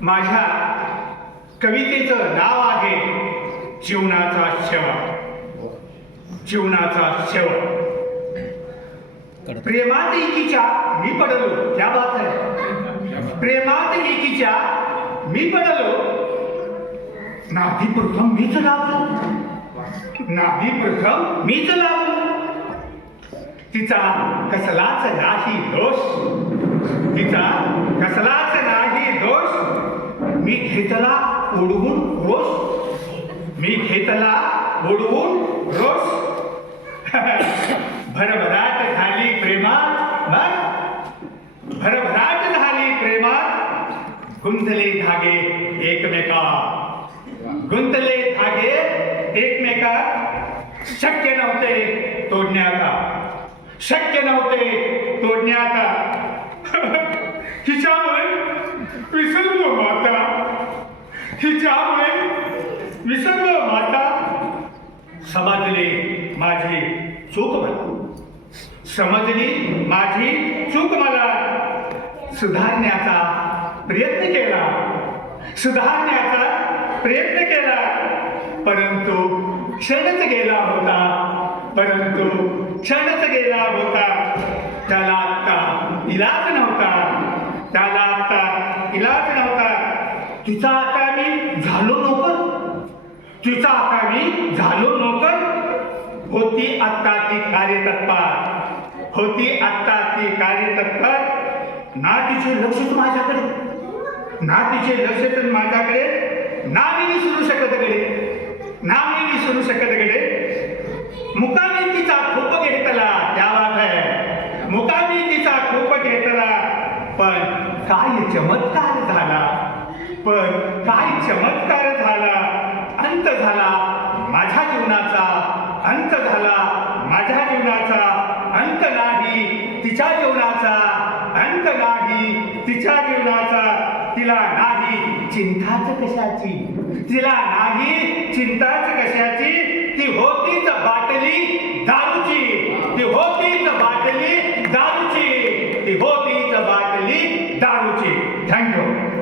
माझ्या कवितेचं नाव आहे जीवनाचा शेवट जीवनाचा शेवट प्रेमात एकीच्या मी पडलो क्या बात आहे प्रेमात एकीच्या मी पडलो. नाभी प्रथम मीच लाभलो नाभी प्रथम मीच लाभलो तिचा कसलाच नाही दोष. तिचा कसलाच नाही दोष. मी घेतला ओढवून रोष मी घेतला ओढवून रोष भरभराट झाली प्रेमात मग भरभराट झाली प्रेमात. गुंतले धागे एकमेका. गुंतले धागे एकमेका. शक्य नव्हते तोडण्याचा. शक्य नव्हते तोडण्याचा. हिच्यामुळे विसरलो हिच्यामुळे विसंग माता समजली माझी चूक मला समजली माझी चूक मला सुधारण्याचा प्रयत्न केला. सुधारण्याचा प्रयत्न केला. परंतु क्षणच गेला होता. परंतु क्षणच गेला होता. त्याला आत्ता इलाज नव्हता. त्याला आत्ता इलाज नव्हता. तिचा आता मी झालो नोकर? तिचा आता मी झालो नोकर? होती आत्ता ती कार्यतत्पर. होती आत्ता ती कार्यतत्पर. ना तिचे लक्षच माझ्याकडे. ना तिचे लक्षच माझ्याकडे. ना मी विसरू शकत कडे ना मी विसरू शकत कडे मुकामी तिचा खूप घेतला त्या बात आहे मुकामी तिचा खूप घेतला. पण काय चमत्कार झाला? पण काय चमत्कार झाला अंत झाला माझ्या जीवनाचा अंत झाला माझ्या जीवनाचा अंत नाही तिच्या जीवनाचा अंत नाही तिच्या जीवनाचा. तिला नाही चिंताच कशाची? तिला नाही चिंताच कशाची? ती होतीच बाटली दारूची. ती होतीच बाटली दारूची. ती होतीच बाटली दारूची. थँक्यू